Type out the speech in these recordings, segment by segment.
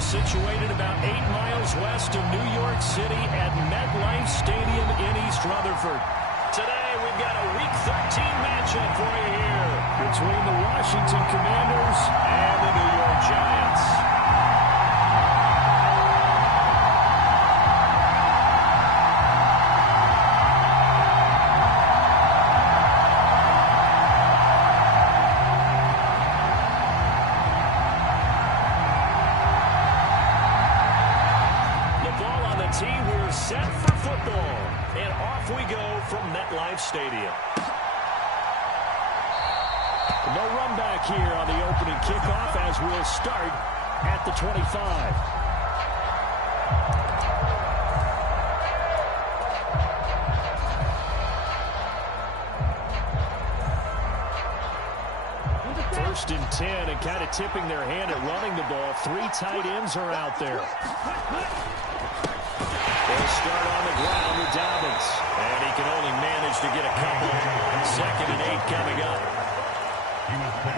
situated about 8 miles west of New York City at MetLife Stadium in East Rutherford. Today, we've got a Week 13 matchup for you here between the Washington Commanders and the New York Giants. We're set for football, and off we go from MetLife Stadium. No run back here on the opening kickoff as we'll start at the 25. First and 10, and kind of tipping their hand at running the ball. 3 tight ends are out there. They'll start on the ground with Dobbins. And he can only manage to get a couple. 2nd and 8 coming up.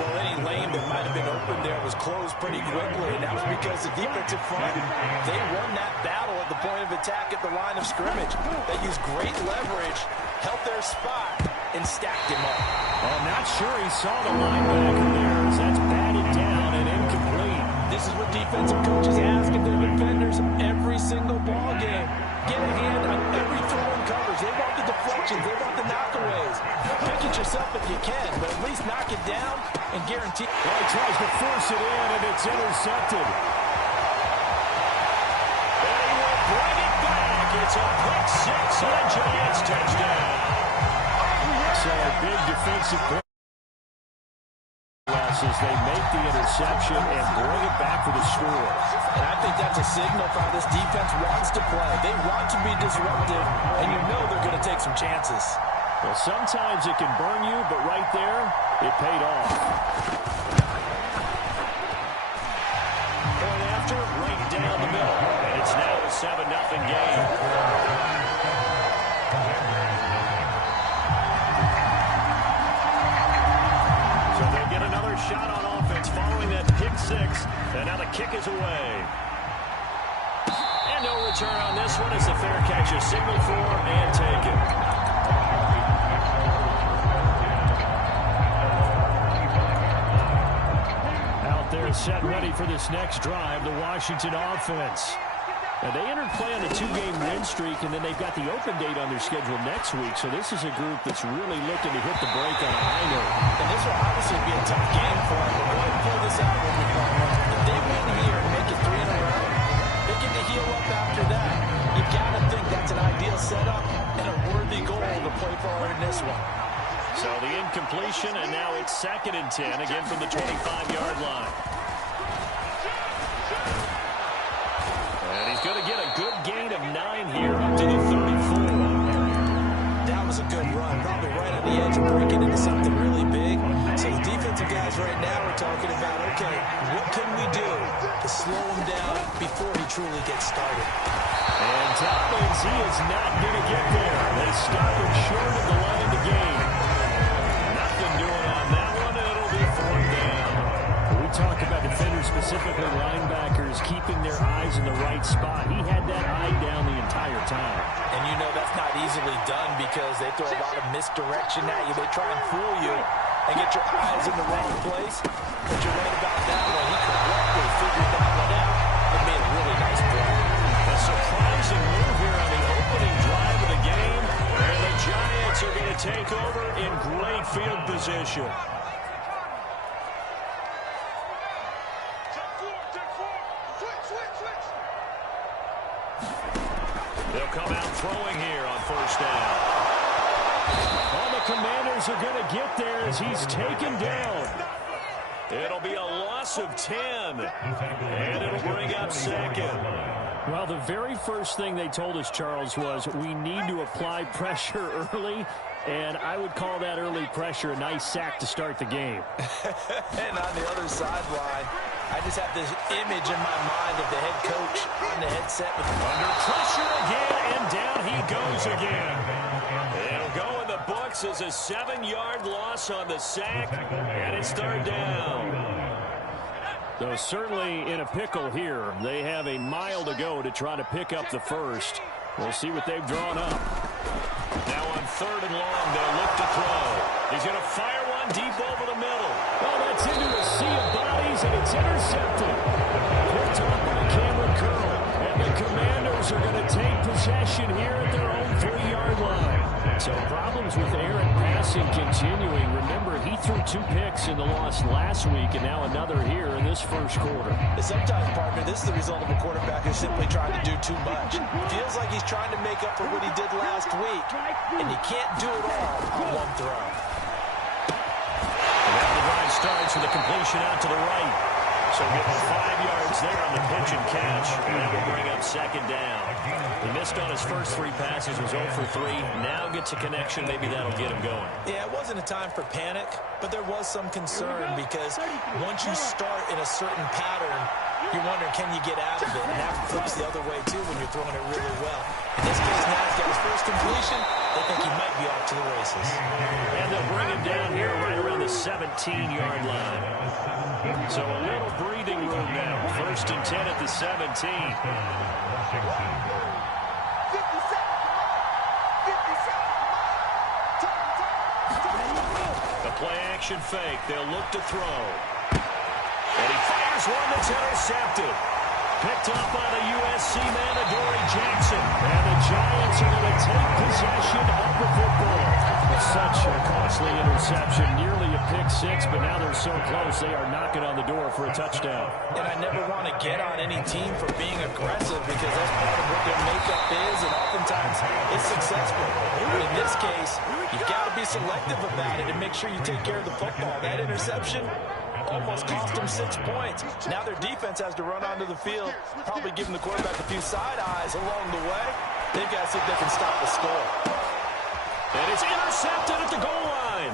Well, any lane that might have been open there was closed pretty quickly, and that was because the defensive front, they won that battle at the point of attack at the line of scrimmage. They used great leverage, held their spot, and stacked him up. Well, I'm not sure he saw the linebacker there as that's batted down and incomplete. This is what defensive coaches ask of their defenders every single ball game. Get a hand on every throw in coverage. They want the deflections. They want the knockaways. Pick it yourself if you can, but at least knock it down and guarantee. Well, he tries to force it in, and it's intercepted. And he will bring it back. It's a pick 6 and a Giants touchdown. So a big defensive play. As they make the interception and bring it back for the score. And I think that's a signal for how this defense wants to play. They want to be disruptive, and you know they're going to take some chances. Well, sometimes it can burn you, but right there, it paid off. Point after, right down the middle. And it's now a 7-0 game. Shot on offense following that pick 6, and now the kick is away. And no return on this one as the fair catch is signaled for and taken. Out there set ready for this next drive, the Washington offense. Now, they entered play on a 2-game win streak, and then they've got the open date on their schedule next week. So this is a group that's really looking to hit the break on a high note. And this will obviously be a tough game for them. But go ahead and pull this out when we go. If they win here and make it 3 in a row, they get to heal up after that. You got to think that's an ideal setup and a worthy goal to play for in this one. So the incompletion, and now it's 2nd and 10, again from the 25-yard line. And he's going to get a good gain of 9 here up to the 34. That was a good run, probably right on the edge of breaking into something really big. So the defensive guys right now are talking about, okay, what can we do to slow him down before he truly gets started? And Dobbins, he is not going to get there. They stop him short of the line of the game. Nothing doing on that one, and it'll be 4th down. We talk about defenders, specifically linebackers, keeping their eyes in the right spot. He had that eye down the entire time. And you know that's not easily done because they throw a lot of misdirection at you. They try and fool you and get your eyes in the wrong place. But you're right about that one. He correctly figured that one out and made a really nice play. A surprising move here on the opening drive of the game. And the Giants are going to take over in great field position. They'll come out throwing here on 1st down. All the Commanders are going to get there as he's taken down. It'll be a loss of 10, and it'll bring up 2nd. Well, the very first thing they told us, Charles, was we need to apply pressure early, and I would call that early pressure a nice sack to start the game. And on the other sideline, I just have this image in my mind of the head coach on the headset. Under pressure again, and down he goes again. It'll go in the books as a 7-yard loss on the sack, and it's 3rd down. So certainly in a pickle here. They have a mile to go to try to pick up the first. We'll see what they've drawn up. Now on 3rd and long, they'll look to throw. He's going to fire one deep over the middle. Oh, that's into a sea of bodies, and it's intercepted. Picked up by Cameron Curl. And the Commanders are going to take possession here at their own 3-yard line. So problems with Aaron passing continuing. Remember, he threw 2 picks in the loss last week, and now another here in this first quarter. Sometimes, partner, this is the result of a quarterback who's simply trying to do too much. Feels like he's trying to make up for what he did last week, and you can't do it all on one throw. And now the drive starts with a completion out to the right. So give him 5 yards there on the pitch and catch, and that will bring up 2nd down. He missed on his first 3 passes, was 0 for 3. Now gets a connection. Maybe that'll get him going. Yeah, it wasn't a time for panic, but there was some concern because once you start in a certain pattern, you're wondering, can you get out of it? And that flips the other way, too, when you're throwing it really well. In this case, now he's got his first completion. They think he might be off to the races. And they'll bring him down here right around the 17-yard line. So a little breathing room now. 1st and 10 at the 17. The play-action fake. They'll look to throw. And he fires one that's intercepted. Picked up by the USC man, Adoree Jackson. And the Giants are going to take possession of the football. Such a costly interception, nearly a pick-6, but now they're so close they are knocking on the door for a touchdown. And I never want to get on any team for being aggressive because that's part of what their makeup is, and oftentimes it's successful. But in this case, you've got to be selective about it and make sure you take care of the football. That interception almost cost them 6 points. Now their defense has to run onto the field, probably giving the quarterback a few side eyes along the way. They've got to see if they can stop the score. And it's intercepted at the goal line.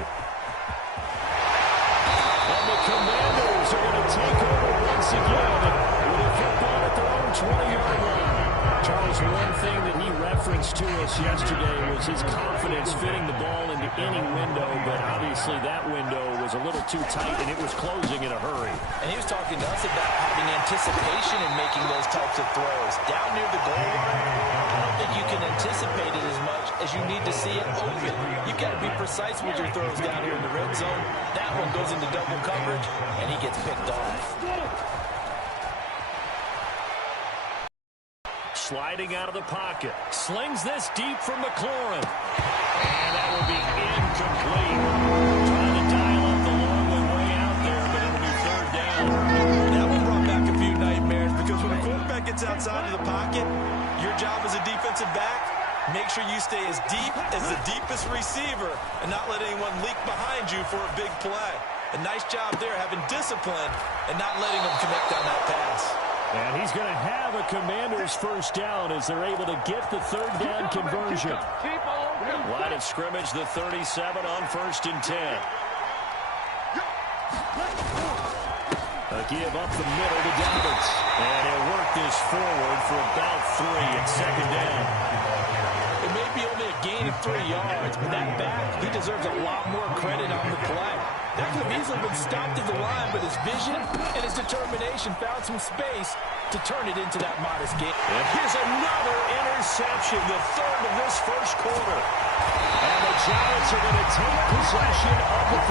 And the Commanders are going to take over once again with a football at their own 20-yard line. Charles, one thing that he referenced to us yesterday was his confidence fitting the ball into any window, but obviously that window was a little too tight, and it was closing in a hurry. And he was talking to us about having anticipation in making those types of throws. Down near the goal line, I don't think you can anticipate it as much as you need to see it open. You've got to be precise with your throws down here in the red zone. That one goes into double coverage, and he gets picked off. Sliding out of the pocket. Slings this deep from McLaurin. And that will be incomplete. Trying to dial up the long way out there, but it'll be 3rd down. That one brought back a few nightmares because when a quarterback gets outside of the pocket, your job as a defensive back, make sure you stay as deep as the deepest receiver and not let anyone leak behind you for a big play. A nice job there, having discipline and not letting them connect on that pass. And he's going to have a Commanders 1st down as they're able to get the 3rd down conversion. Line of scrimmage, the 37 on 1st and 10. A give up the middle to Dobbins. And he'll work this forward for about 3 at 2nd down. It may be only a gain of 3 yards, but that back, he deserves a lot more credit on the play. That could have easily been stopped at the line, but his vision and his determination found some space to turn it into that modest gain. And here's another interception, the 3rd of this first quarter. And the Giants are going to take possession of the